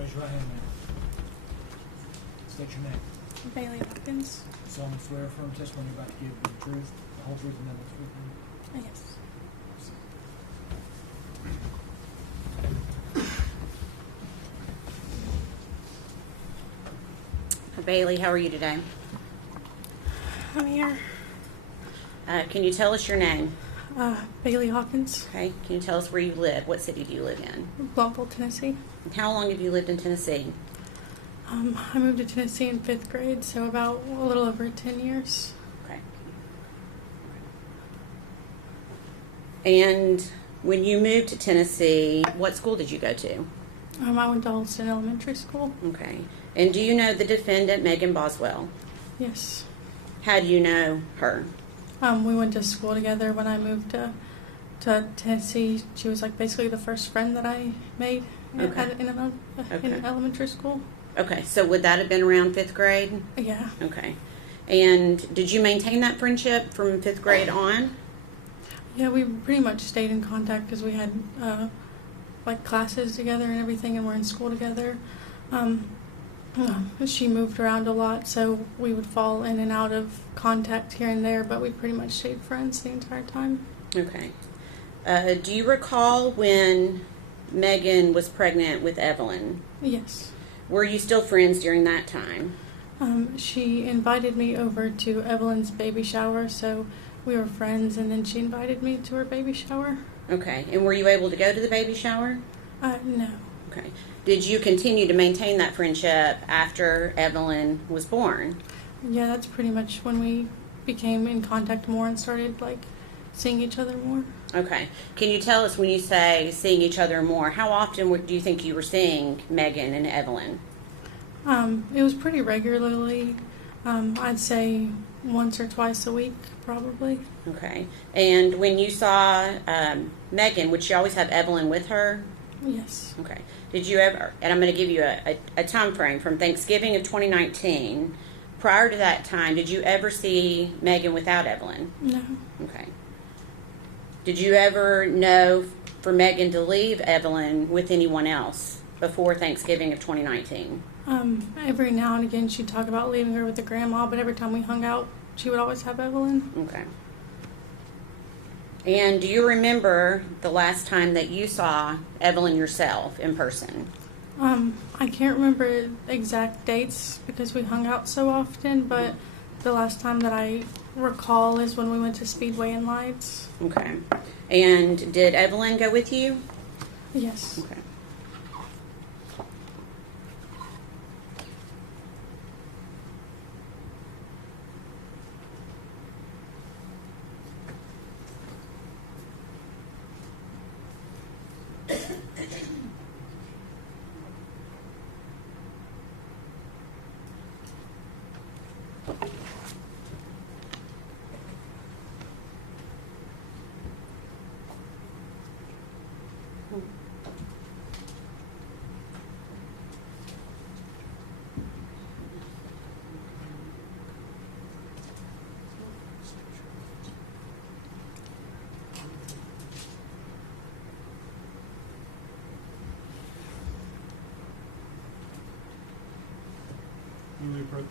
Raise your right hand, ma'am. State your name. Bailey Hawkins. Solemnly swear affirm testimony you're about to give the truth, the whole truth, and nothing but the truth. Yes. Bailey, how are you today? I'm here. Can you tell us your name? Bailey Hawkins, Okay. Can you tell us where you live? What city do you live in? Blumpville, Tennessee. And how long have you lived in Tennessee? I moved to Tennessee in 5th grade, so about a little over 10 years. Okay. And when you moved to Tennessee, what school did you go to? I went to Holston Elementary School. Okay. And do you know the defendant, Megan Boswell? Yes. How do you know her? We went to school together when I moved to Tennessee. She was like basically the first friend that I made Okay. in elementary school. Okay. So would that have been around 5th grade? Yeah. Okay. And did you maintain that friendship from 5th grade on? Yeah, we pretty much stayed in contact because we had like classes together and everything, and we're in school together. She moved around a lot, so we would fall in and out of contact here and there, but we pretty much stayed friends the entire time. Okay. Do you recall when Megan was pregnant with Evelyn? Yes. Were you still friends during that time? She invited me over to Evelyn's baby shower, so we were friends, and then she invited me to her baby shower. Okay. And were you able to go to the baby shower? No. Okay. Did you continue to maintain that friendship after Evelyn was born? Yeah, that's pretty much when we became in contact more and started like seeing each other more. Okay. Can you tell us, when you say seeing each other more, how often do you think you were seeing Megan and Evelyn? It was pretty regularly. I'd say once or twice a week, probably. Okay. And when you saw Megan, would she always have Evelyn with her? Yes. Okay. Did you ever, and I'm going to give you a time frame from Thanksgiving of 2019, prior to that time, did you ever see Megan without Evelyn? No. Okay. Did you ever know for Megan to leave Evelyn with anyone else before Thanksgiving of 2019? Every now and again she'd talk about leaving her with the grandma, but every time we hung out, she would always have Evelyn. Okay. And do you remember the last time that you saw Evelyn yourself in person? I can't remember exact dates because we hung out so often, but the last time that I recall is when we went to Speedway and Lights. Okay. And did Evelyn go with you? Yes. Okay. Newly approached.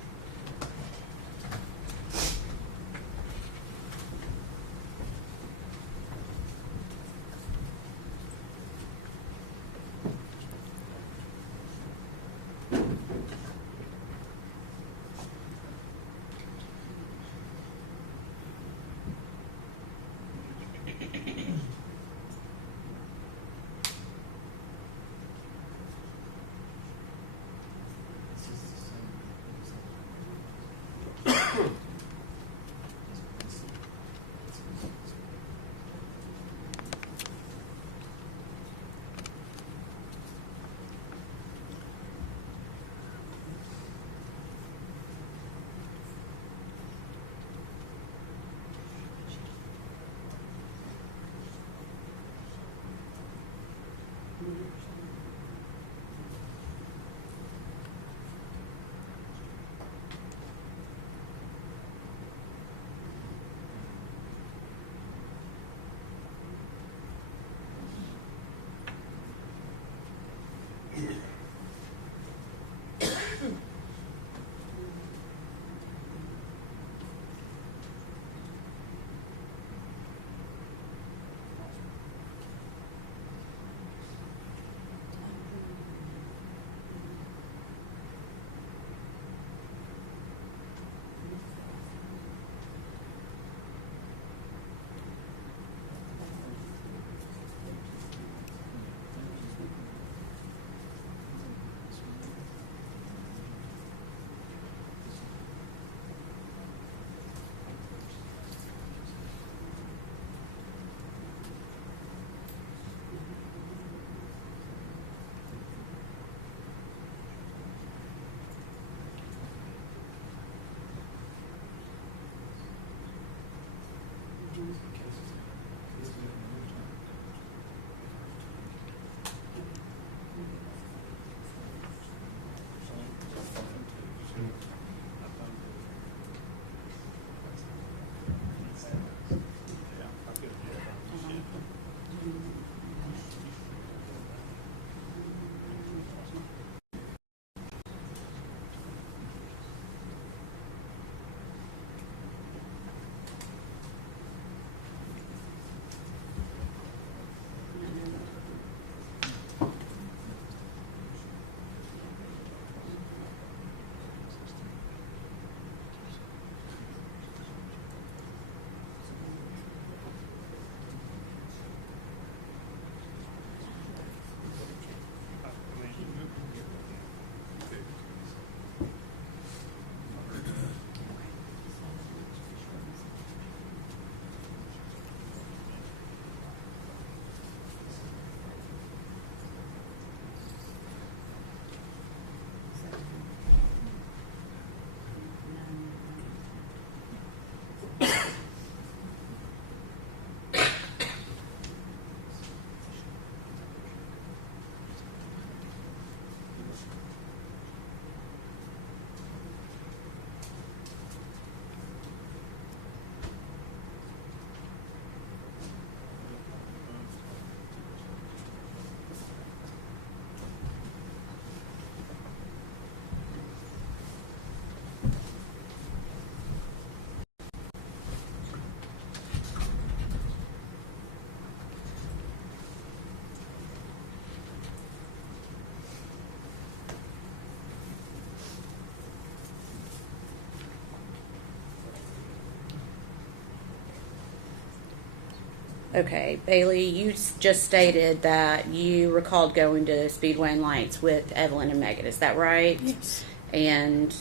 Okay, Bailey, you just stated that you recalled going to Speedway and Lights with Evelyn and Megan. Is that right? Yes. And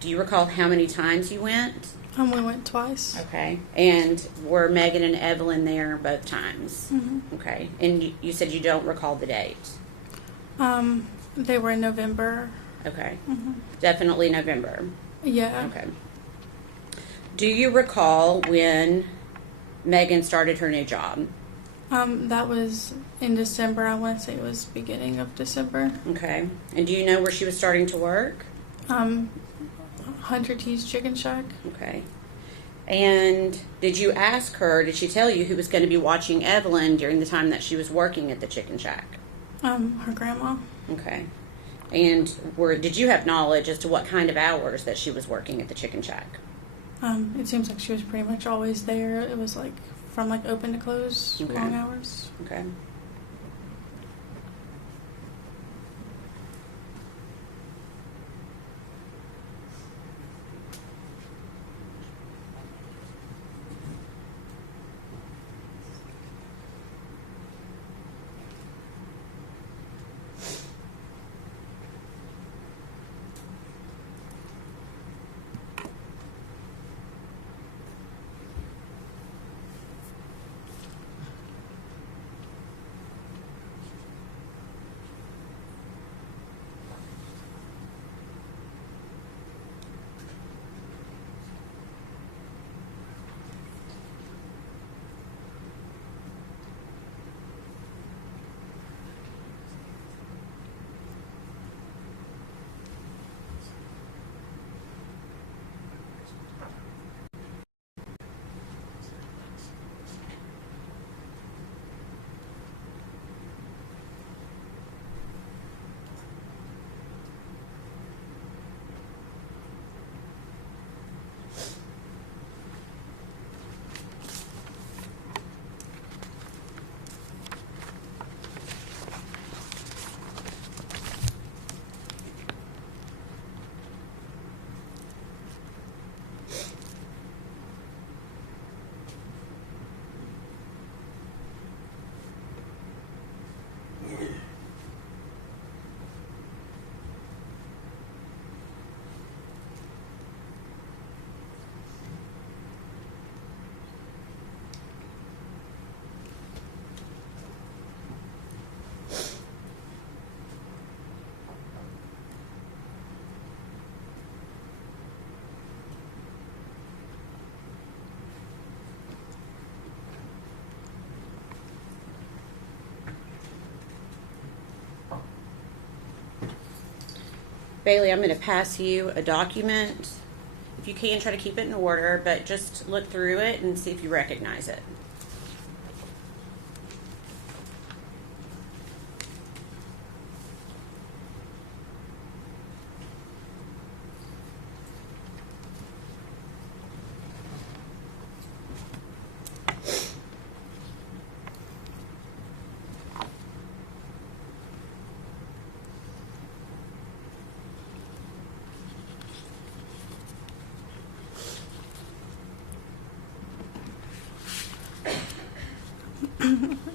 do you recall how many times you went? We went twice. Okay. And were Megan and Evelyn there both times? Mm-hmm. Okay. And you said you don't recall the date? They were in November. Okay. Mm-hmm. Definitely November. Yeah. Okay. Do you recall when Megan started her new job? That was in December. I want to say it was beginning of December. Okay. And do you know where she was starting to work? 100 T's Chicken Shack. Okay. And did you ask her, did she tell you who was going to be watching Evelyn during the time that she was working at the Chicken Shack? Her grandma. Okay. And did you have knowledge as to what kind of hours that she was working at the Chicken Shack? It seems like she was pretty much always there. It was like from like open to close, Okay. long hours. Okay. Bailey, I'm going to pass you a document. If you can, try to keep it in order, but just look through it and see if you recognize it.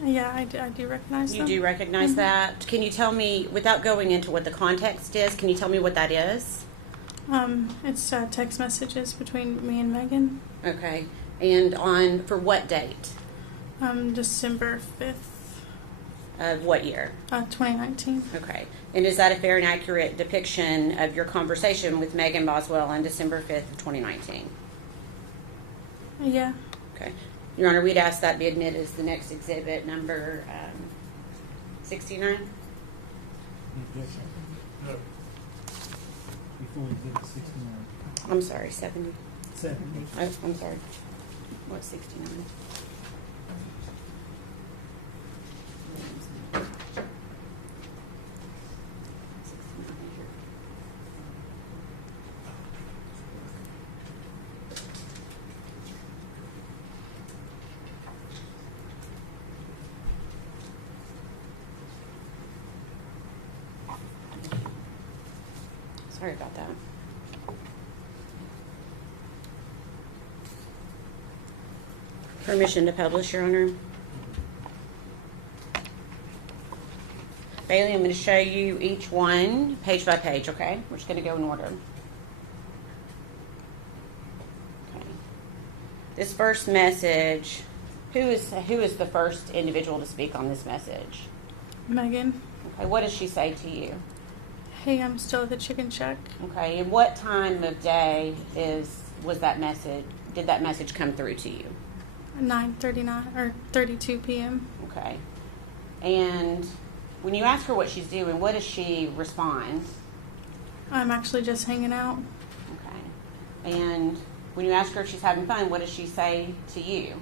Yeah, I do recognize You them. do recognize that? Can you tell me, without going into what the context is, can you tell me what that is? It's text messages between me and Megan. Okay. And for what date? December 5th, Of what year? 2019. Okay. And is that a fair and accurate depiction of your conversation with Megan Boswell on December 5th of 2019? Yeah. Okay. Your Honor, we'd ask that be admitted as the next exhibit, number 69. Objection. No. Before we did 69. I'm sorry, 70. 70. I'm sorry. What's 69? Sorry about that. Permission to publish, Your Honor. Bailey, I'm going to show you each one page by page, okay? We're just going to go in order. Okay. This first message, who is the first individual to speak on this message? Megan. Okay, what does she say to you? Hey, I'm still at the chicken shack. Okay, and what time of day was that message? Did that message come through to you? 9:39 or 32 p.m. Okay. And when you ask her what she's doing, what does she respond? I'm actually just hanging out. Okay. And when you ask her if she's having fun, what does she say to you?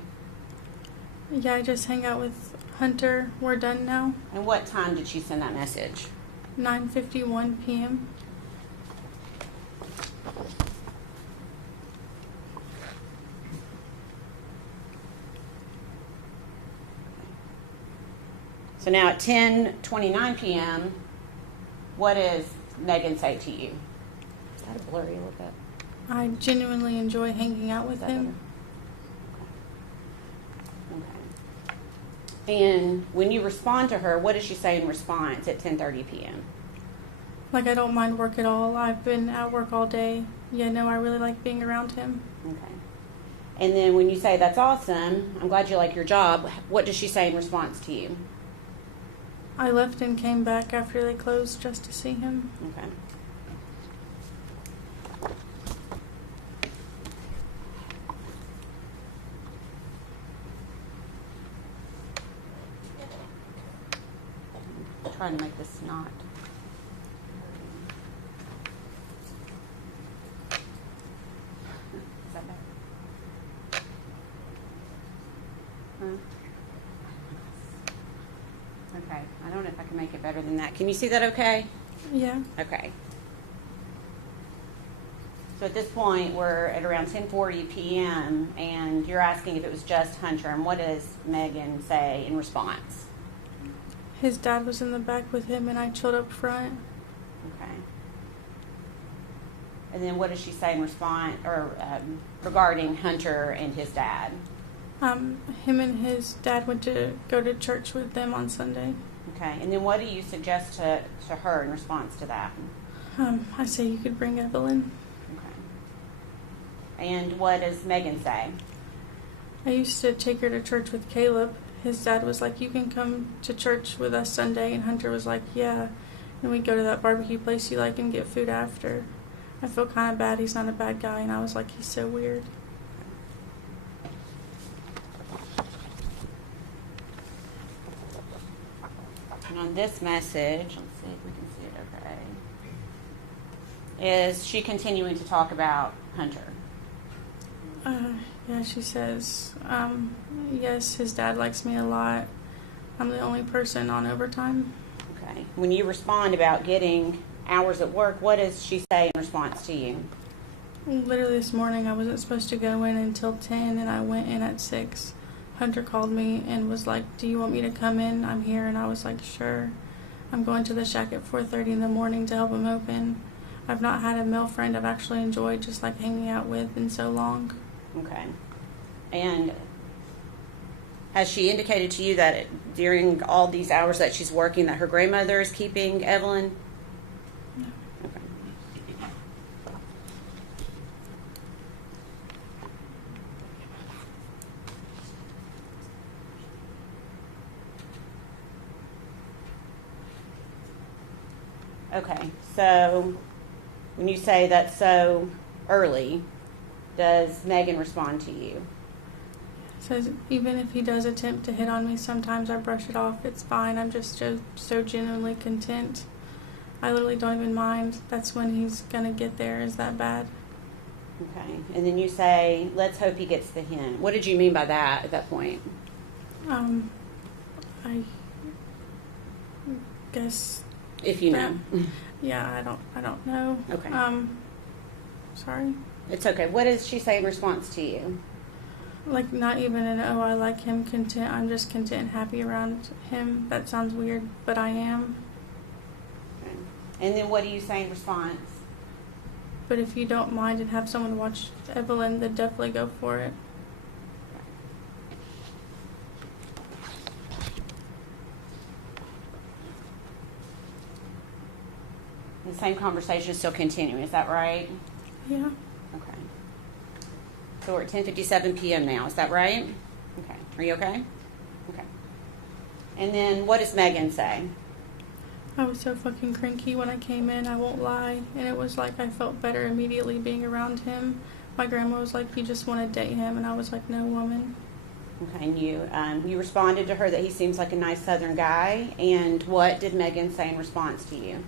Yeah, I just hang out with Hunter. We're done now. And what time did she send that message? 9:51 p.m. So now at 10:29 p.m., what does Megan say to you? Is that a blurry a little bit? I genuinely enjoy hanging out with Is that him. better? Okay. And when you respond to her, what does she say in response at 10:30 p.m.? Like, I don't mind work at all. I've been at work all day. Yeah, no, I really like being around him. Okay. And then when you say, that's awesome, I'm glad you like your job, what does she say in response to you? I left and came back after they closed just to see him. Okay. I'm trying to make this not. Is that better? Huh? Okay, I don't know if I can make it better than that. Can you see that okay? Yeah. Okay. So at this point, we're at around 10:40 p.m., and you're asking if it was just Hunter, and what does Megan say in response? His dad was in the back with him, and I chilled up front. Okay. And then what does she say in response, or regarding Hunter and his dad? Him and his dad went to go to church with them on Sunday. Okay. And then what do you suggest to her in response to that? I say you could bring Evelyn. Okay. And what does Megan say? I used to take her to church with Caleb. His dad was like, you can come to church with us Sunday. And Hunter was like, yeah. And we'd go to that barbecue place you like and get food after. I feel kind of bad. He's not a bad guy. And I was like, he's so weird. And on this message, let's see if we can see it okay, is she continuing to talk about Hunter? Yeah, she says, yes, his dad likes me a lot. I'm the only person on overtime. Okay. When you respond about getting hours at work, what does she say in response to you? Literally this morning, I wasn't supposed to go in until 10, and I went in at 6. Hunter called me and was like, do you want me to come in? I'm here. And I was like, sure. I'm going to the shack at 4:30 in the morning to help him open. I've not had a male friend I've actually enjoyed just like hanging out with in so long. Okay. And has she indicated to you that during all these hours that she's working that her grandmother is keeping Evelyn? No. Okay. Okay, so when you say that's so early, does Megan respond to you? Says, even if he does attempt to hit on me, sometimes I brush it off. It's fine. I'm just so genuinely content. I literally don't even mind. That's when he's going to get there. Is that bad? Okay, and then you say, let's hope he gets the hint. What did you mean by that at that point? I guess... If you know. Yeah, I don't know. Okay. Sorry. It's okay. What does she say in response to you? Like, not even an, oh, I like him, content. I'm just content and happy around him. That sounds weird, but I am. Okay. And then what do you say in response? But if you don't mind and have someone watch Evelyn, then definitely go for it. The same conversation is still continuing, is that right? Yeah. Okay. So we're at 10:57 p.m. now, is that right? Okay. Are you okay? Okay. And then what does Megan say? I was so fucking cranky when I came in, I won't lie. And it was like I felt better immediately being around him. My grandma was like, you just want to date him. And I was like, no, woman. Okay, and you responded to her that he seems like a nice Southern guy. And what did Megan say in response to you?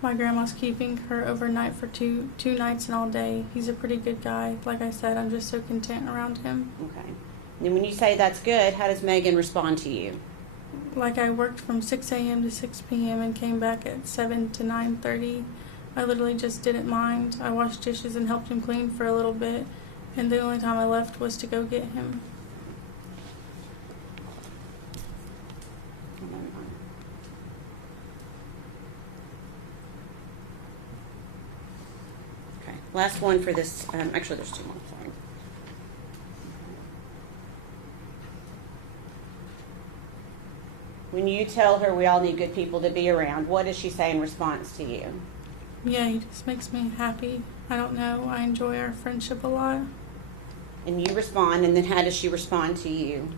My grandma's keeping her overnight for two nights and all day. He's a pretty good guy. Like I said, I'm just so content around him. Okay. And then when you say that's good, how does Megan respond to you? Like I worked from 6 a.m. to 6 p.m. and came back at 7 to 9:30. I literally just didn't mind. I washed dishes and helped him clean for a little bit. And the only time I left was to go get him. Okay. Last one for this. Actually, there's two more. Sorry. When you tell her we all need good people to be around, what does she say in response to you? Yeah, he just makes me happy. I don't know. I enjoy our friendship a lot. And you respond, and then how does she respond to you?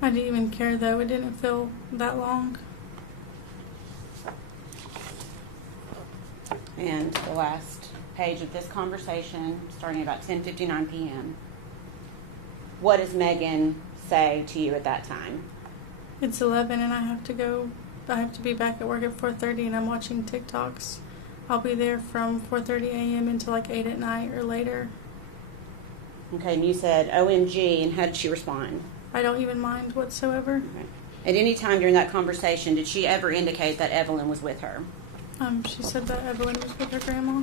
I didn't even care though. It didn't feel that long. And the last page of this conversation, starting about 10:59 p.m. What does Megan say to you at that time? It's 11 and I have to go. I have to be back at work at 4:30 and I'm watching TikToks. I'll be there from 4:30 a.m. until like 8 at night or later. Okay, and you said OMG, and how did she respond? I don't even mind whatsoever. Okay. At any time during that conversation, did she ever indicate that Evelyn was with her? She said that Evelyn was with her grandma.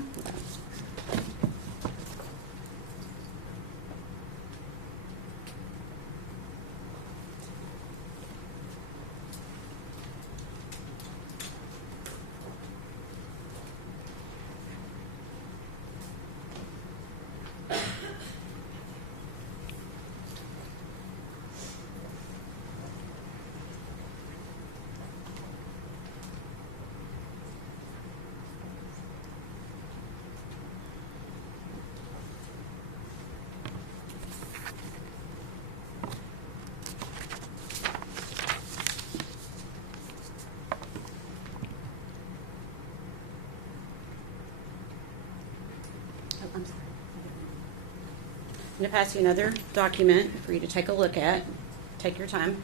I'm sorry. I'm going to pass you another document for you to take a look at. Take your time.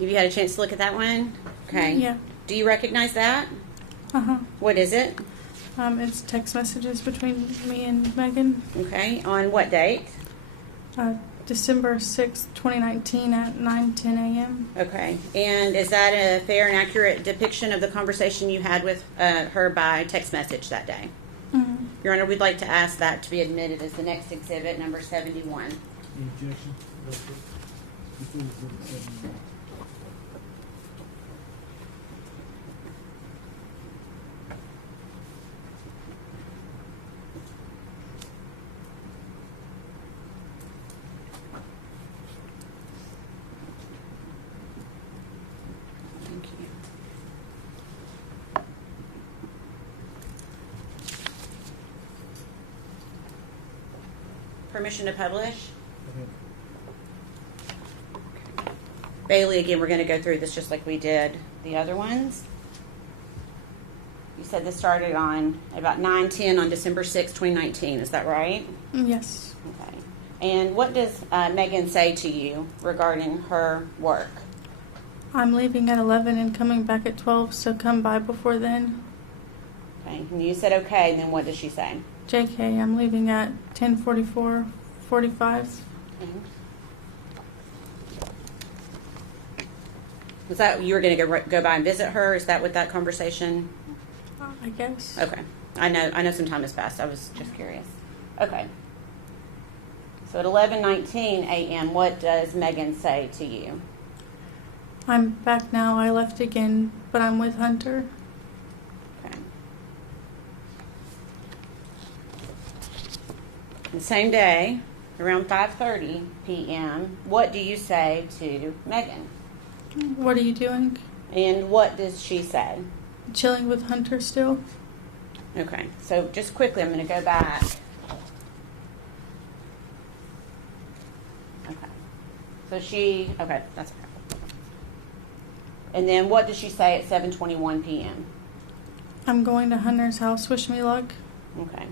Have you had a chance to look at that one? Okay. Yeah. Do you recognize that? Uh-huh. What is it? It's text messages between me and Megan. Okay. On what date? December 6th, 2019 at 9:10 a.m. Okay. And is that a fair and accurate depiction of the conversation you had with her by text message that day? Mm-hmm. Your Honor, we'd like to ask that to be admitted as the next exhibit, number 71. Any objection? Before we go to 71. Thank you. Permission to publish? Okay. Bailey, again, we're going to go through this just like we did the other ones. You said this started on about 9:10 on December 6, 2019. Is that right? Yes. Okay. And what does Megan say to you regarding her work? I'm leaving at 11 and coming back at 12, so come by before then. Okay. And you said okay, then what does she say? JK, I'm leaving at 10:44, 45. Okay. Was that you were going to go by and visit her? Is that what that conversation? I guess. Okay. I know some time has passed. I was just curious. Okay. So at 11:19 a.m., what does Megan say to you? I'm back now. I left again, but I'm with Hunter. Okay. The same day, around 5:30 p.m., what do you say to Megan? What are you doing? And what does she say? Chilling with Hunter still. Okay. So just quickly, I'm going to go back. Okay, that's okay. And then what does she say at 7:21 p.m.? I'm going to Hunter's house. Wish me luck. Okay.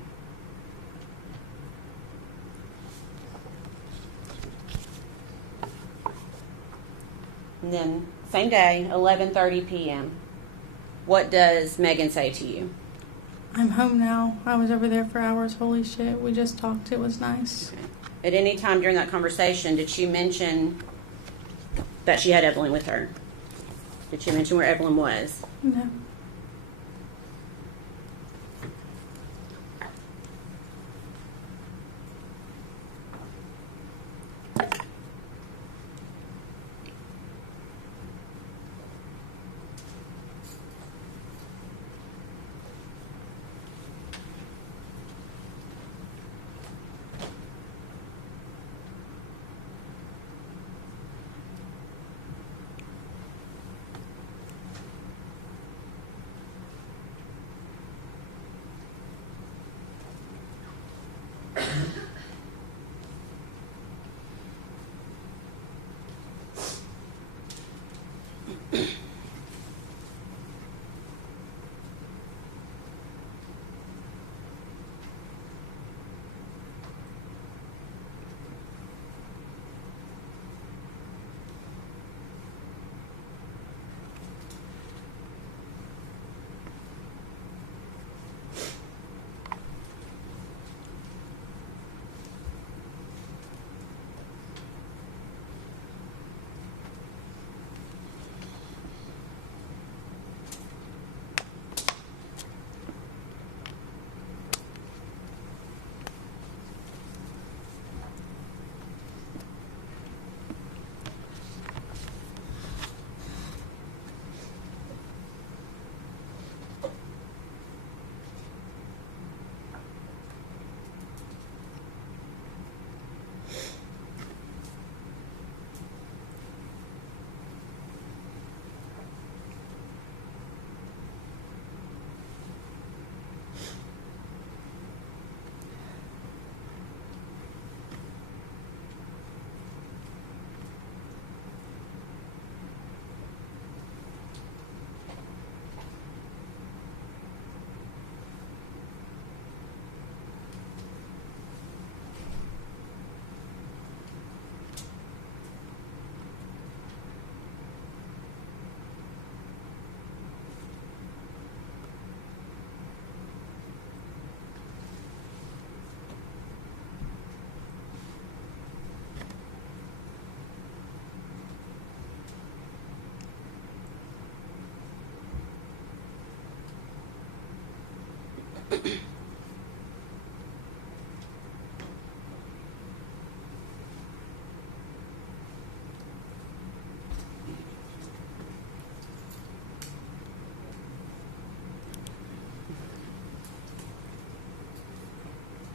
And then same day, 11:30 p.m. What does Megan say to you? I'm home now. I was over there for hours. Holy shit. We just talked. It was nice. Okay. At any time during that conversation, did she mention that she had Evelyn with her? Did she mention where Evelyn was? No.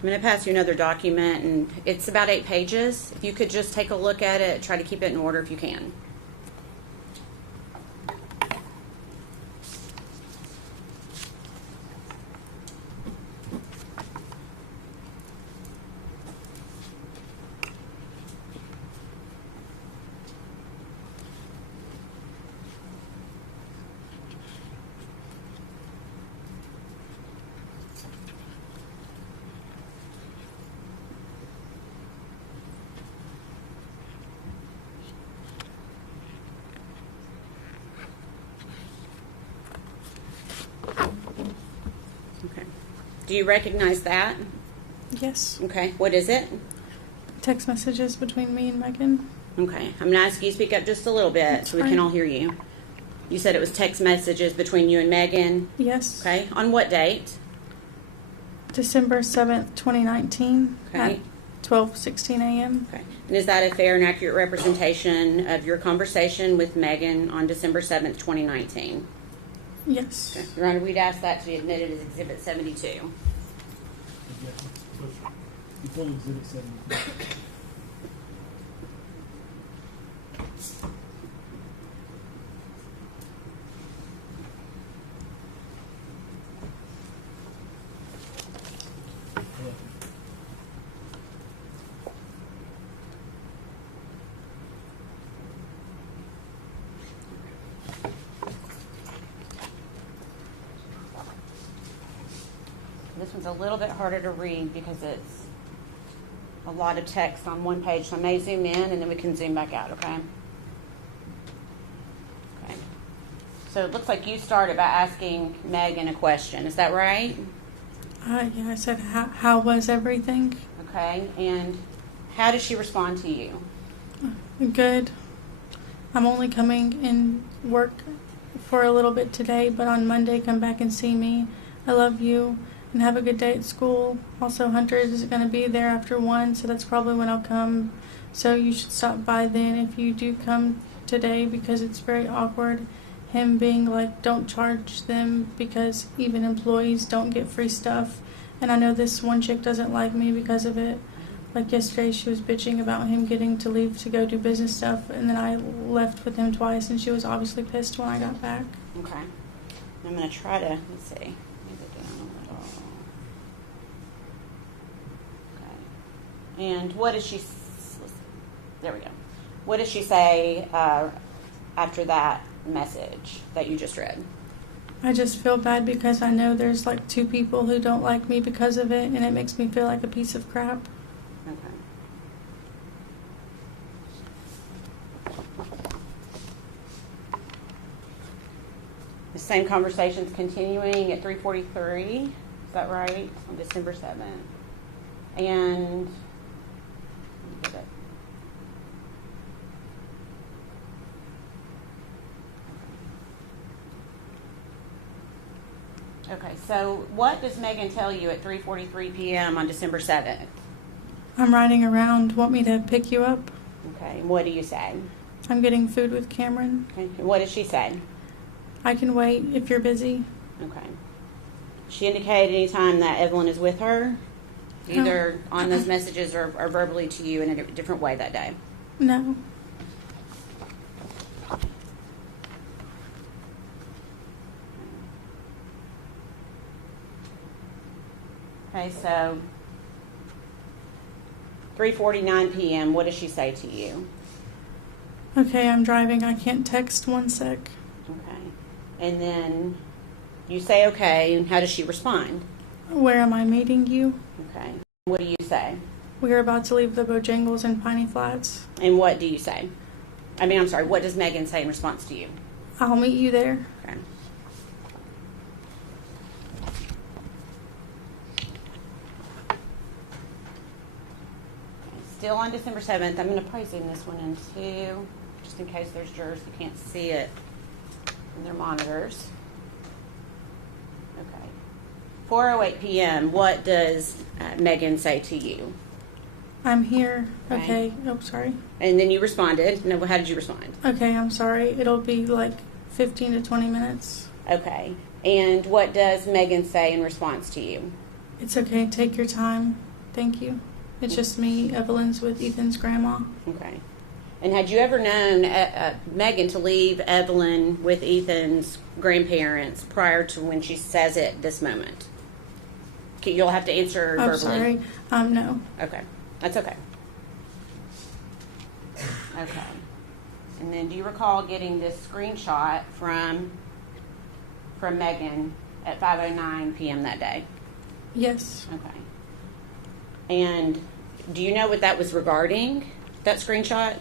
I'm going to pass you another document, and it's about 8 pages. If you could just take a look at it, try to keep it in order if you can. Okay. Do you recognize that? Yes. Okay. What is it? Text messages between me and Megan. Okay. I'm going to ask you to speak up just a little bit so we can fine. all hear you. You said it was text messages between you and Megan. Yes. Okay. On what date? December 7th, 2019 Okay. at 12:16 a.m. Okay. And is that a fair and accurate representation of your conversation with Megan on December 7th, 2019? Yes. Okay. Your Honor, we'd ask that to be admitted as Exhibit 72. Objection. You pull exhibit 70. This one's a little bit harder to read because it's a lot of text on one page. So I may zoom in and then we can zoom back out, okay? Okay. So it looks like you started by asking Megan a question. Is that right? Yeah, I said, how was everything? Okay. And how did she respond to you? Good. I'm only coming in work for a little bit today, but on Monday, come back and see me. I love you, and have a good day at school. Also, Hunter is going to be there after 1, so that's probably when I'll come. So you should stop by then if you do come today, because it's very awkward. Him being like, don't charge them because even employees don't get free stuff. And I know this one chick doesn't like me because of it. Like yesterday, she was bitching about him getting to leave to go do business stuff, and then I left with him twice, and she was obviously pissed when I got back. Okay. I'm going to try to, let's see. Move it down a little. Okay. And what does she, there we go. What does she say after that message that you just read? I just feel bad because I know there's like 2 people who don't like me because of it, and it makes me feel like a piece of crap. Okay. The same conversation's continuing at 3:43. Is that right? On December 7th. And let me get it. Okay, so what does Megan tell you at 3:43 p.m. on December 7th? I'm riding around. Want me to pick you up? Okay, and what do you say? I'm getting food with Cameron. Okay, and what does she say? I can wait if you're busy. Okay. She indicated any time that Evelyn is with her, either on those messages or verbally to you in a different way that day. No. Okay, so 3:49 p.m., what does she say to you? Okay, I'm driving. I can't text 1 sec. Okay. And then you say okay, and how does she respond? Where am I meeting you? Okay. What do you say? We're about to leave the Bojangles in Piney Flats. And what do you say? I'm sorry, what does Megan say in response to you? I'll meet you there. Okay. Still on December 7th. I'm going to probably zoom this one in too, just in case there's jurors who can't see it in their monitors. Okay. 4:08 p.m. What does Megan say to you? I'm here. Okay. Okay. Oh, sorry. And then you responded. No, how did you respond? Okay, I'm sorry. It'll be like 15 to 20 minutes. Okay. And what does Megan say in response to you? It's okay. Take your time. Thank you. It's just me. Evelyn's with Ethan's grandma. Okay. And had you ever known Megan to leave Evelyn with Ethan's grandparents prior to when she says it this moment? Okay, you'll have to answer verbally. I'm sorry. No. Okay. That's okay. Okay. And then do you recall getting this screenshot from Megan at 5:09 p.m. that day? Yes. Okay. And do you know what that was regarding, that screenshot?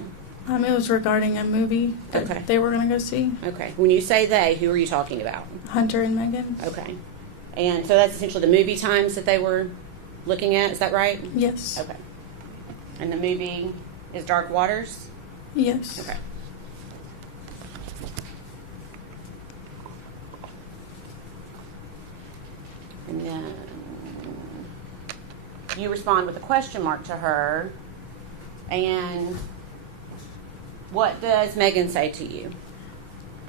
It was regarding a movie that Okay. they were going to go see. Okay. When you say they, who are you talking about? Hunter and Megan. Okay. And so that's essentially the movie times that they were looking at, is that right? Yes. Okay. And the movie is Dark Waters? Yes. Okay. And then you respond with a question mark to her. And what does Megan say to you?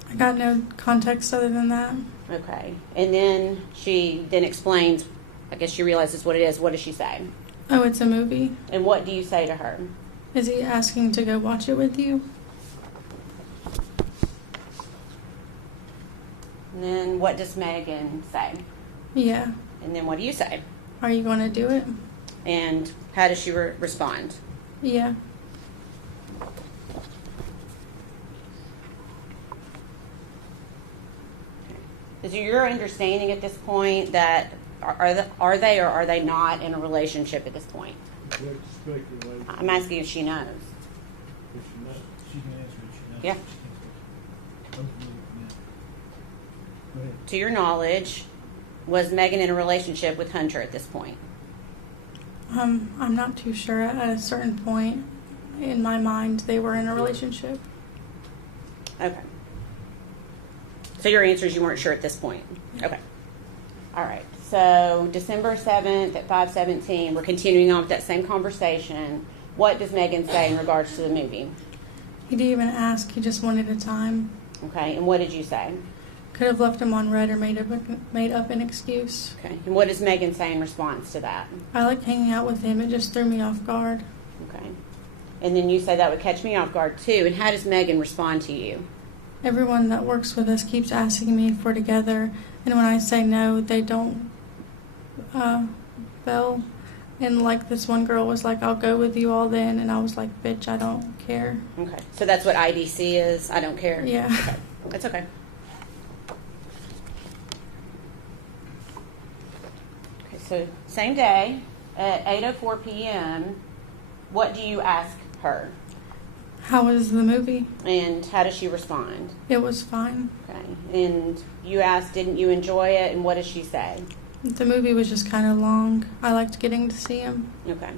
I got no context other than that. Okay. And then she then explains, I guess she realizes what it is. What does she say? Oh, it's a movie. And what do you say to her? Is he asking to go watch it with you? And then what does Megan say? Yeah. And then what do you say? Are you going to do it? And how does she respond? Yeah. Is it your understanding at this point that are they or are they not in a relationship at this point? I'm asking if she knows. If she knows. She can answer it, she knows. Yeah. Both of you, yeah. Go ahead. To your knowledge, was Megan in a relationship with Hunter at this point? I'm not too sure. At a certain point in my mind, they were in a relationship. Okay. So your answer is you weren't sure at this point? Okay. All right. So December 7th at 5:17, we're continuing on with that same conversation. What does Megan say in regards to the movie? He didn't even ask. He just wanted a time. Okay. And what did you say? Could have left him on red or made up an excuse. Okay. And what does Megan say in response to that? I like hanging out with him. It just threw me off guard. Okay. And then you say that would catch me off guard too. And how does Megan respond to you? Everyone that works with us keeps asking me if we're together, and when I say no, they don't bail. And like this one girl was like, "I'll go with you all then," and I was like, "Bitch, I don't care." Okay. So that's what IDC is. I don't care. Yeah. Okay. That's okay. Okay. So same day at 8:04 p.m. What do you ask her? How was the movie? And how does she respond? It was fine. Okay. And you asked, didn't you enjoy it? And what does she say? The movie was just kind of long. I liked getting to see him. Okay.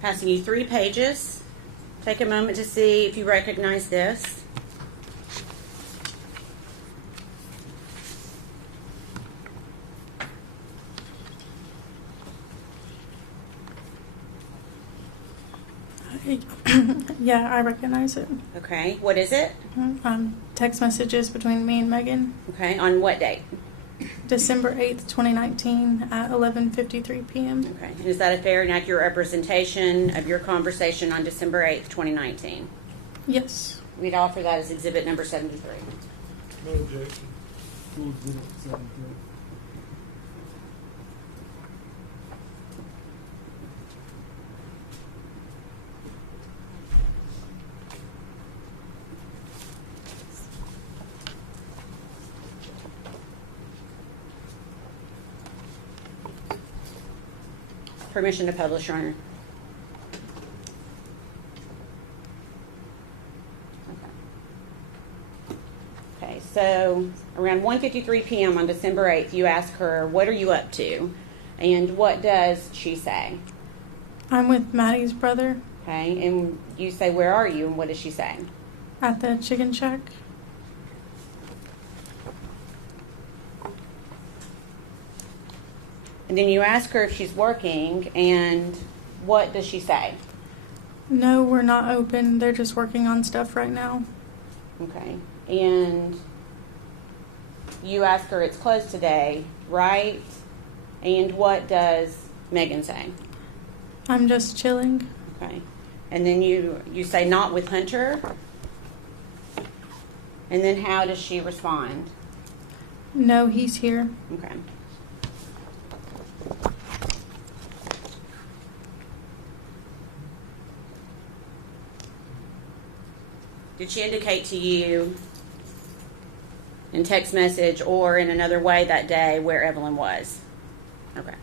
Passing you 3 pages. Take a moment to see if you recognize this. Yeah, I recognize it. Okay. What is it? Text messages between me and Megan. Okay. On what date? December 8th, 2019 at 11:53 p.m. Okay. And is that a fair and accurate representation of your conversation on December 8th, 2019? Yes. We'd offer that as exhibit number 73. No objection. Full exhibit 73. Permission to publish, Your Honor. Okay, so around 1:53 p.m. on December 8th, you ask her, what are you up to? And what does she say? I'm with Maddie's brother Okay, and you say, where are you? And what does she say? at the chicken shack. And then you ask her if she's working, and what does she say? No, we're not open. They're just working on stuff right now. Okay, and you ask her it's closed today, right? And what does Megan say? I'm just chilling. Okay. And then you say not with Hunter? And then how does she respond? No, he's here. Okay. Did she indicate to you in text message or in another way that day where Evelyn was? Okay.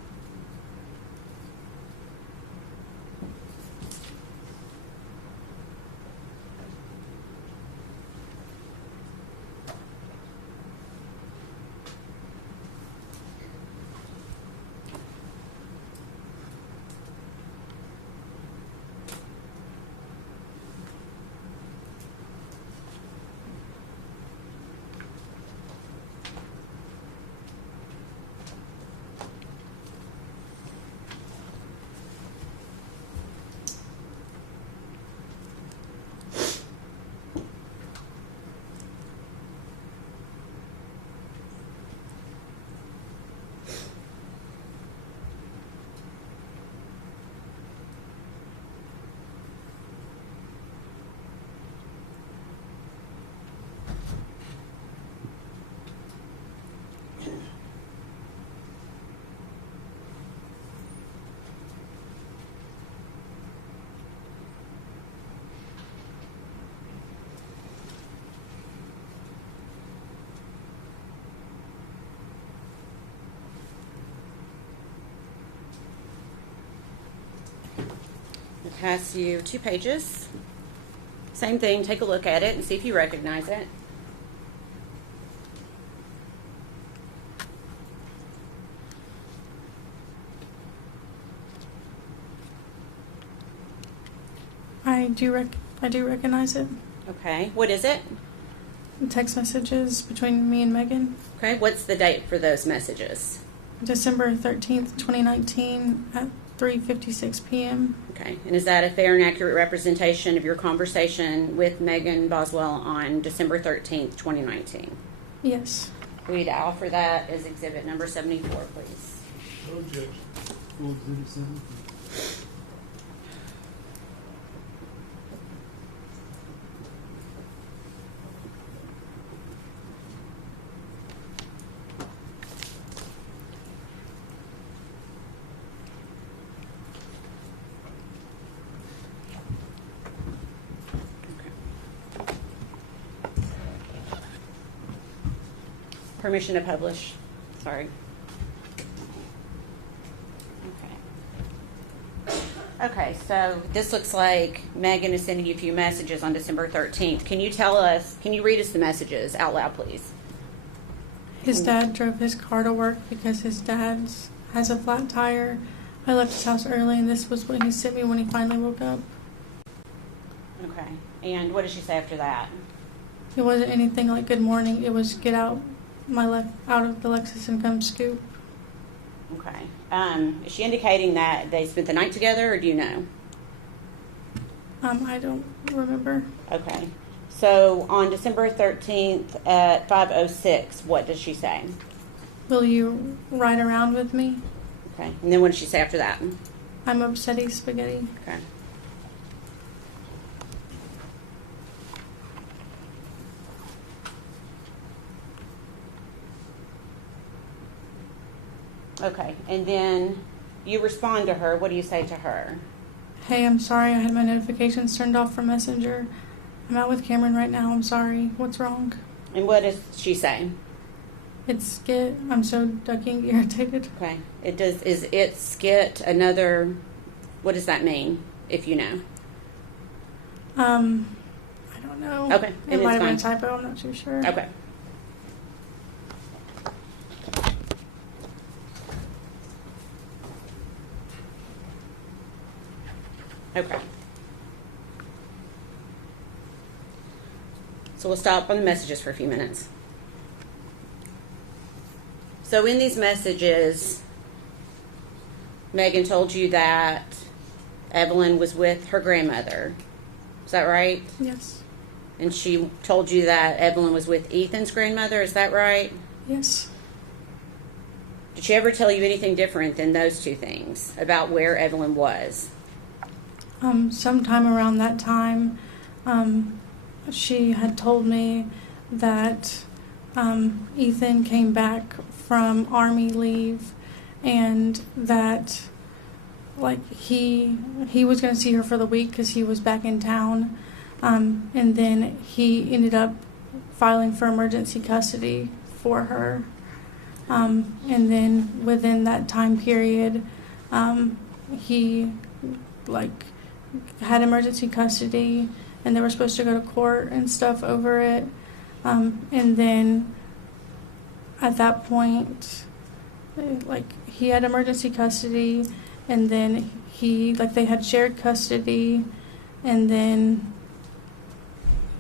It has you 2 pages. Same thing, take a look at it and see if you recognize it. I do recognize it. Okay, what is it? Text messages between me and Megan. Okay, what's the date for those messages? December 13th, 2019 at 3:56 p.m. Okay, and is that a fair and accurate representation of your conversation with Megan Boswell on December 13th, 2019? Yes. We'd offer that as exhibit number 74, please. No objection. Full exhibit 7. Permission to publish. Sorry. Okay, so this looks like Megan is sending you a few messages on December 13th. Can you read us the messages out loud, please? His dad drove his car to work because his dad has a flat tire. I left his house early, and this was what he sent me when he finally woke up. Okay, and what did she say after that? It wasn't anything like good morning. It was get out out of the Lexus and come scoop. Okay. Is she indicating that they spent the night together, or do you know? I don't remember. Okay. So on December 13th at 5:06, what does she say? Will you ride around with me? Okay. And then what does she say after that? I'm upsetty spaghetti. Okay. Okay. And then you respond to her. What do you say to her? Hey, I'm sorry. I had my notifications turned off from Messenger. I'm out with Cameron right now. I'm sorry. What's wrong? And what does she say? It's skit. I'm so ducking irritated. Okay. Is it skit another, what does that mean, if you know? I don't know. Okay. It And might it's have been a fine. typo. I'm not too sure. Okay. Okay. So we'll stop on the messages for a few minutes. So in these messages, Megan told you that Evelyn was with her grandmother. Is that right? Yes. And she told you that Evelyn was with Ethan's grandmother. Is that right? Yes. Did she ever tell you anything different than those two things about where Evelyn was? Sometime around that time, she had told me that Ethan came back from Army leave and that like he was going to see her for the week because he was back in town, and then he ended up filing for emergency custody for her, and then within that time period, he like had emergency custody and they were supposed to go to court and stuff over it, and then at that point like he had emergency custody and then they had shared custody and then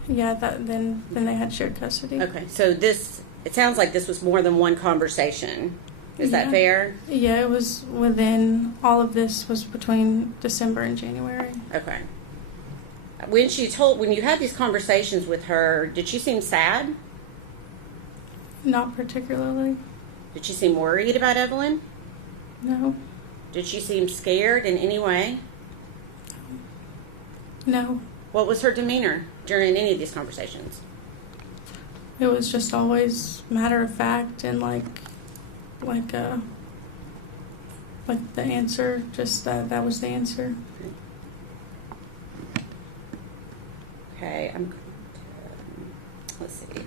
then they had shared custody. Okay, so it sounds like this was more than one conversation. Is that Yeah. fair? Yeah, it was within, all of this was between December and January. Okay. When you had these conversations with her, did she seem sad? Not particularly. Did she seem worried about Evelyn? No. Did she seem scared in any way? No. What was her demeanor during any of these conversations? It was just always matter of fact and like the answer, just that was the answer. Okay, let's see.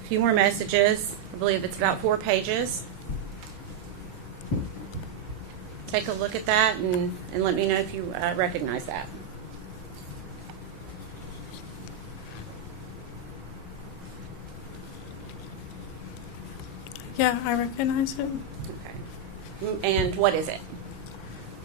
A few more messages. I believe it's about 4 pages. Take a look at that and let me know if you recognize that. Yeah, I recognize it. Okay. And what is it?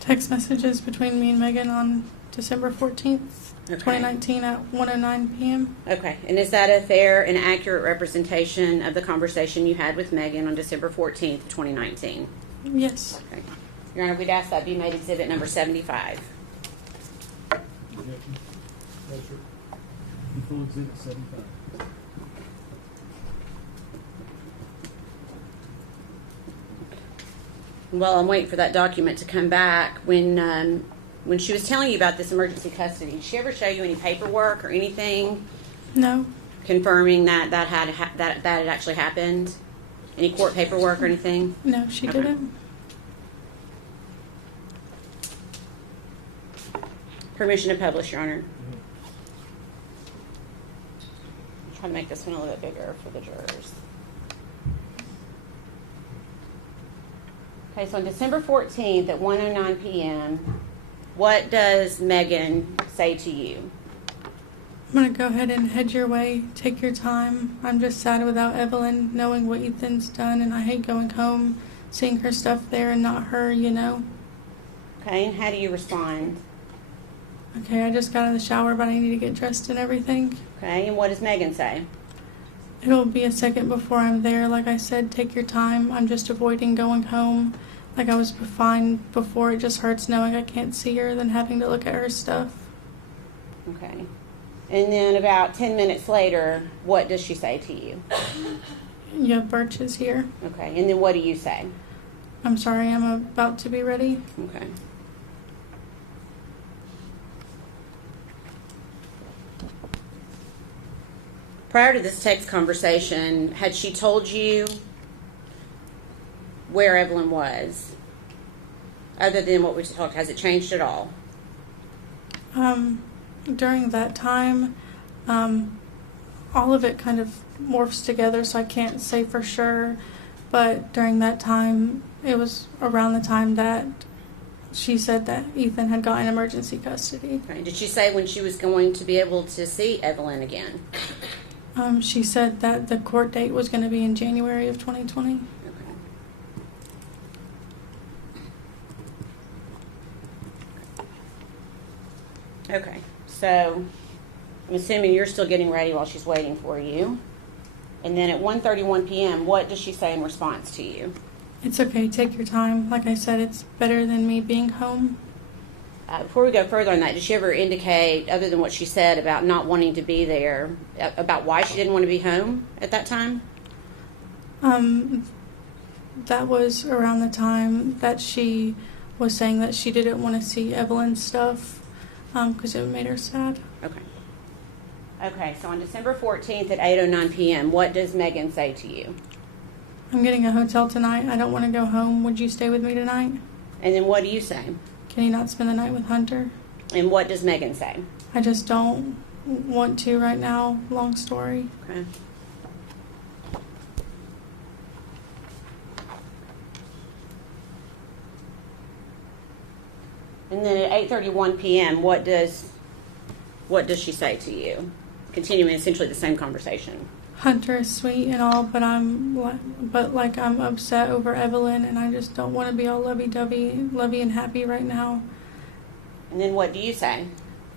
Text messages between me and Megan on December 14th, Okay. 2019 at 1:09 p.m. Okay. And is that a fair and accurate representation of the conversation you had with Megan on December 14th, 2019? Yes. Okay. Your Honor, we'd ask that be made exhibit number 75. Objection. No, sir. Full exhibit 75. Well, I'm waiting for that document to come back. When she was telling you about this emergency custody, did she ever show you any paperwork or anything No. confirming that had actually happened? Any court paperwork or anything? No, she Okay. didn't. Permission to publish, Your Honor. Try to make this one a little bit bigger for the jurors. Okay, so on December 14th at 1:09 p.m., what does Megan say to you? I'm going to go ahead and head your way. Take your time. I'm just sad without Evelyn, knowing what Ethan's done, and I hate going home, seeing her stuff there and not her, you know. Okay, and how do you respond? Okay, I just got out of the shower, but I need to get dressed and everything. Okay, and what does Megan say? It'll be a second before I'm there. Like I said, take your time. I'm just avoiding going home. Like I was fine before. It just hurts knowing I can't see her, then having to look at her stuff. Okay. And then about 10 minutes later, what does she say to you? Yeah, Birch is here. Okay, and then what do you say? I'm sorry, I'm about to be ready. Okay. Prior to this text conversation, had she told you where Evelyn was? Other than what we talked, has it changed at all? During that time, all of it kind of morphs together, so I can't say for sure. But during that time, it was around the time that she said that Ethan had gotten emergency custody. Okay. Did she say when she was going to be able to see Evelyn again? She said that the court date was going to be in January of 2020. Okay, so I'm assuming you're still getting ready while she's waiting for you. And then at 1:31 p.m., what does she say in response to you? It's okay, take your time. Like I said, it's better than me being home. Before we go further on that, did she ever indicate, other than what she said about not wanting to be there, about why she didn't want to be home at that time? That was around the time that she was saying that she didn't want to see Evelyn's stuff because it made her sad. Okay. Okay, so on December 14th at 8:09 p.m., what does Megan say to you? I'm getting a hotel tonight. I don't want to go home. Would you stay with me tonight? And then what do you say? Can you not spend the night with Hunter? And what does Megan say? I just don't want to right now. Long story. Okay. And then at 8:31 p.m., what does she say to you? Continuing essentially the same conversation. Hunter is sweet and all, but I'm upset over Evelyn, and I just don't want to be all lovey and happy right now. And then what do you say?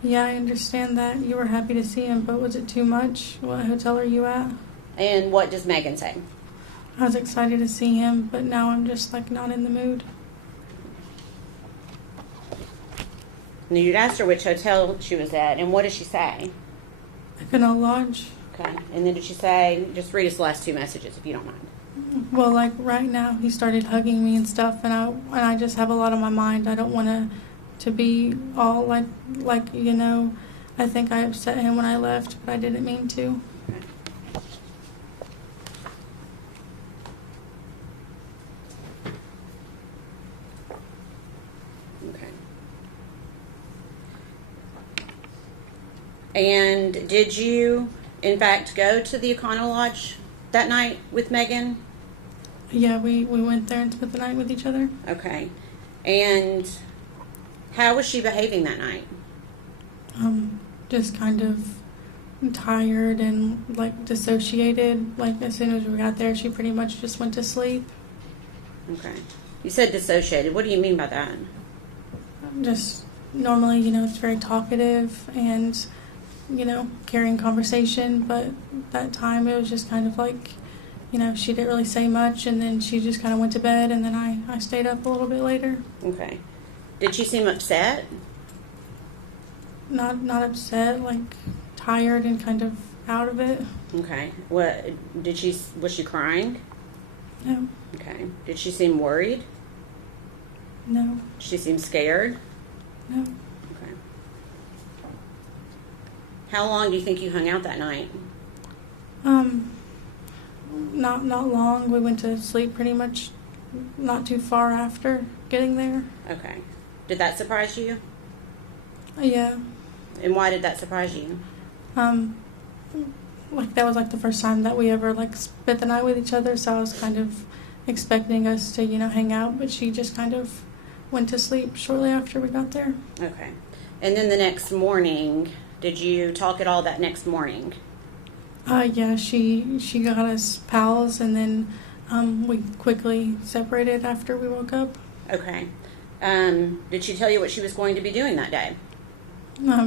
Yeah, I understand that you were happy to see him, but was it too much? What hotel are you at? And what does Megan say? I was excited to see him, but now I'm just not in the mood. And you'd asked her which hotel she was at, and what did she say? Canal Lodge. Okay. And then did she say, just read us the last two messages if you don't mind. Well, right now he started hugging me and stuff, and I just have a lot on my mind. I don't want to be all I think I upset him when I left, but I didn't mean to. Okay. And did you, in fact, go to the Econo Lodge that night with Megan? Yeah, we went there and spent the night with each other. Okay. And how was she behaving that night? Just kind of tired and dissociated. As soon as we got there, she pretty much just went to sleep. Okay. You said dissociated. What do you mean by that? Just normally, it's very talkative and, carrying conversation, but that time it was just kind of she didn't really say much, and then she just kind of went to bed, and then I stayed up a little bit later. Okay. Did she seem upset? Not upset, tired and kind of out of it. Okay. Was she crying? No. Okay. Did she seem worried? No. Did she seem scared? No. Okay. How long do you think you hung out that night? Not long. We went to sleep pretty much not too far after getting there. Okay. Did that surprise you? Yeah. And why did that surprise you? That was the first time that we ever spent the night with each other, so I was kind of expecting us to, hang out, but she just kind of went to sleep shortly after we got there. Okay. And then the next morning, did you talk at all that next morning? Yeah, she got us pals, and then we quickly separated after we woke up. Okay. Did she tell you what she was going to be doing that day?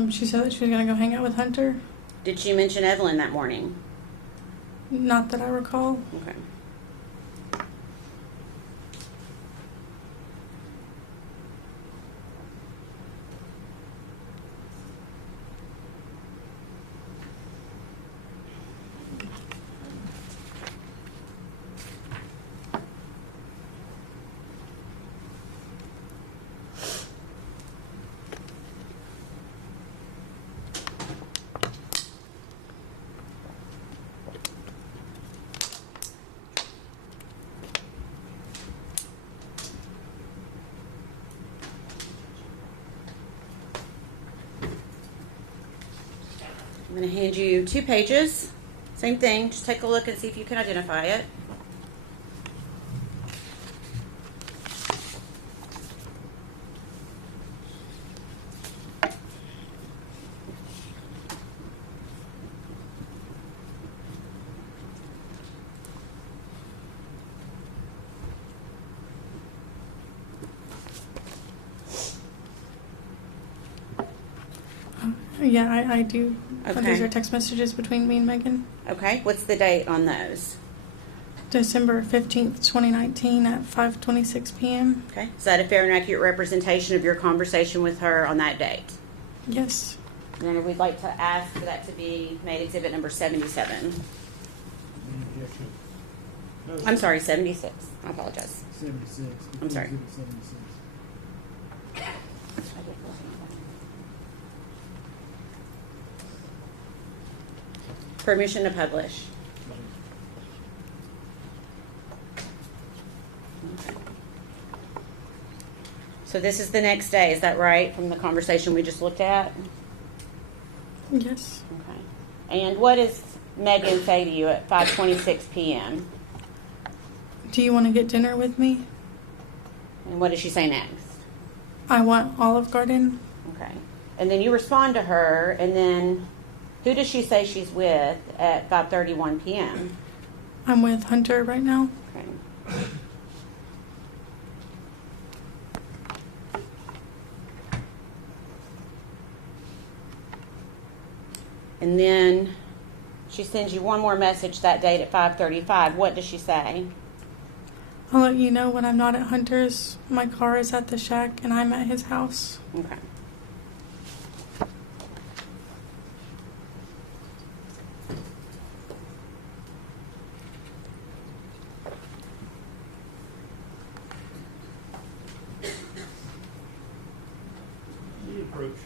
She said that she was going to go hang out with Hunter. Did she mention Evelyn that morning? Not that I recall. Okay. I'm going to hand you 2 pages. Same thing. Just take a look and see if you can identify it. Yeah, I do. Okay. These are text messages between me and Megan. Okay. What's the date on those? December 15th, 2019 at 5:26 p.m. Okay. Is that a fair and accurate representation of your conversation with her on that date? Yes. And then we'd like to ask for that to be made exhibit number 77. Any objection? No, I'm sorry, 76. I apologize. 76. I'm sorry. Exhibit 76. Permission to publish. So this is the next day, is that right, from the conversation we just looked at? Yes. Okay. And what does Megan say to you at 5:26 p.m.? Do you want to get dinner with me? And what does she say next? I want Olive Garden. Okay. And then you respond to her, and then who does she say she's with at 5:31 p.m.? I'm with Hunter right now. Okay. And then she sends you one more message that date at 5:35. What does she say? I'll let you know when I'm not at Hunter's. My car is at the shack and I'm at his house. Okay. the approach.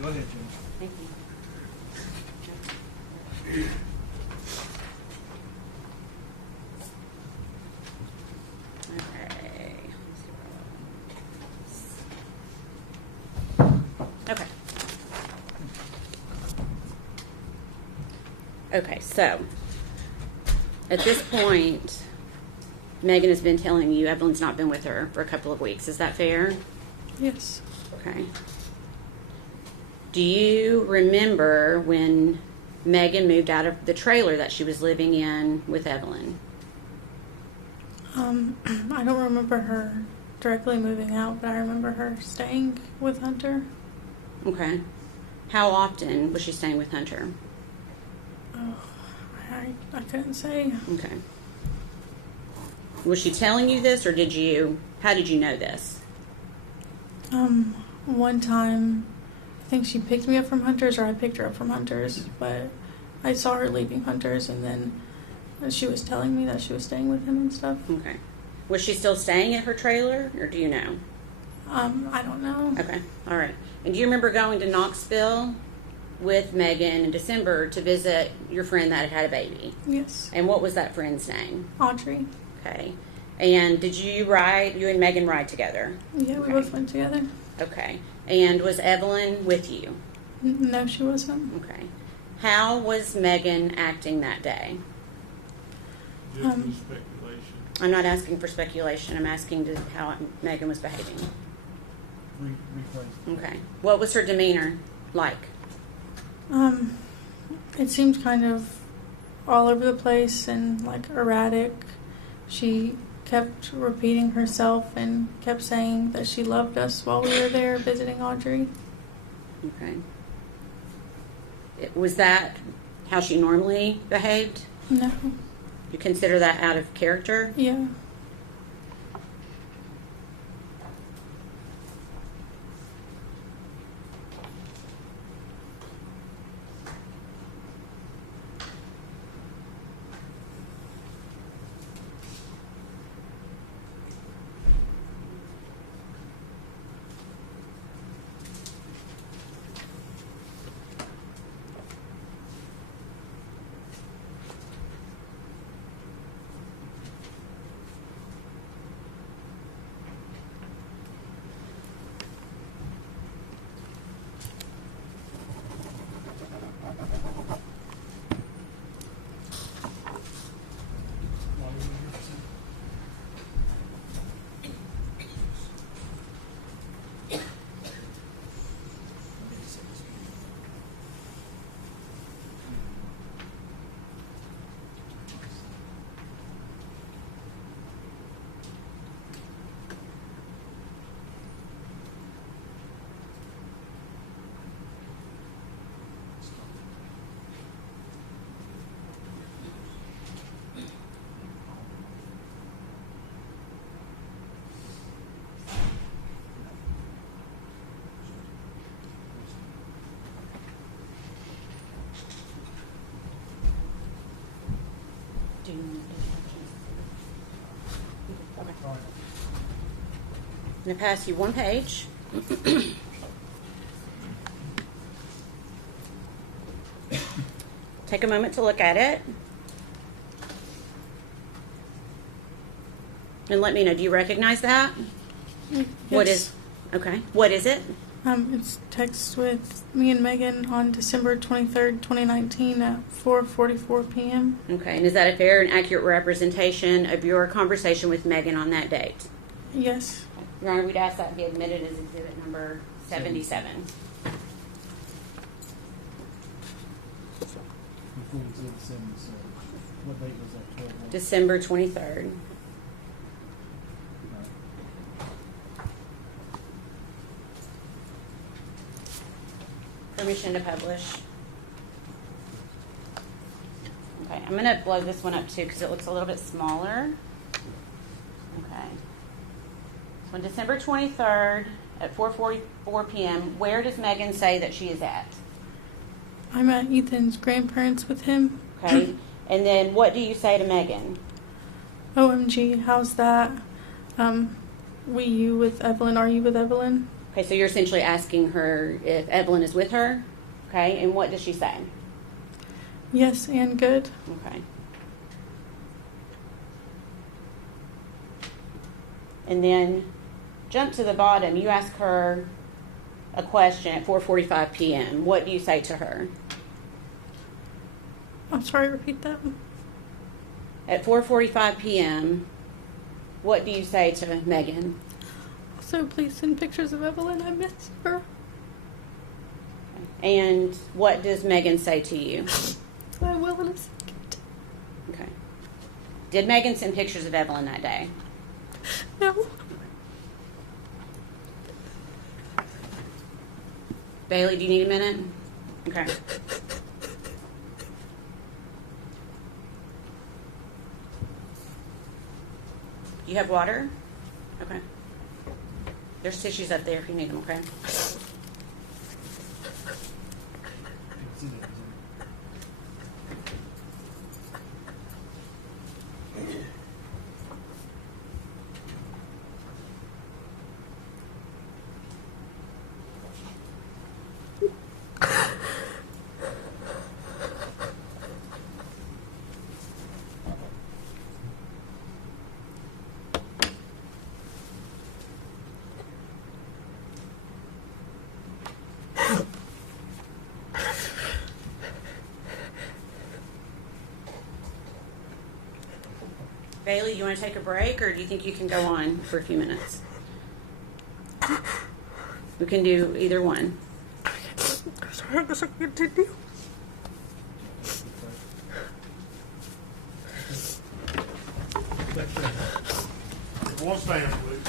Go ahead, Jim. Thank you. Okay. Okay, so at this point, Megan has been telling you Evelyn's not been with her for a couple of weeks. Is that fair? Yes. Okay. Do you remember when Megan moved out of the trailer that she was living in with Evelyn? I don't remember her directly moving out, but I remember her staying with Hunter. Okay. How often was she staying with Hunter? Oh, I couldn't say. Okay. Was she telling you this, or how did you know this? One time, I think she picked me up from Hunter's, or I picked her up from Hunter's, but I saw her leaving Hunter's, and then she was telling me that she was staying with him and stuff. Okay. Was she still staying at her trailer, or do you know? I don't know. Okay. All right. And do you remember going to Knoxville with Megan in December to visit your friend that had a baby? Yes. And what was that friend's name? Audrey. Okay. And did you and Megan ride together? Yeah, we both went together. Okay. And was Evelyn with you? No, she wasn't. Okay. How was Megan acting that day? Just speculation. I'm not asking for speculation. I'm asking how Megan was behaving. Rephrase. Okay. What was her demeanor like? It seemed kind of all over the place and like erratic. She kept repeating herself and kept saying that she loved us while we were there visiting Audrey. Okay. Was that how she normally behaved? No. You consider that out of character? Yeah. Do you want to okay. All right. I'm going to pass you one page. Take a moment to look at it. And let me know, do you recognize that? Yes. What is, okay, what is it? It's text with me and Megan on December 23rd, 2019 at 4:44 p.m. Okay, and is that a fair and accurate representation of your conversation with Megan on that date? Yes. Your Honor, we'd ask that be admitted as exhibit number 77. Before we did 77. What date was that? 12? December 23rd. Permission to publish. Okay, I'm going to blow this one up too because it looks a little bit smaller. Okay. So on December 23rd at 4:44 p.m., where does Megan say that she is at? I'm at Ethan's grandparents with him. Okay. And then what do you say to Megan? OMG, how's that? You with Evelyn? Are you with Evelyn? Okay, so you're essentially asking her if Evelyn is with her. Okay, and what does she say? Yes, and good. Okay. And then jump to the bottom. You ask her a question at 4:45 p.m. What do you say to her? I'm sorry, repeat that. At 4:45 p.m., what do you say to Megan? Also, please send pictures of Evelyn. I miss her. And what does Megan say to you? I will in a second. Okay. Did Megan send pictures of Evelyn that day? No. Bailey, do you need a minute? Okay. You have water? Okay. There's tissues up there if you need them, okay? Sit down, Bailey, you want to take a break, or do you think you can go on for a few minutes? We can do either one. Sorry, I guess I can continue. One stand, please.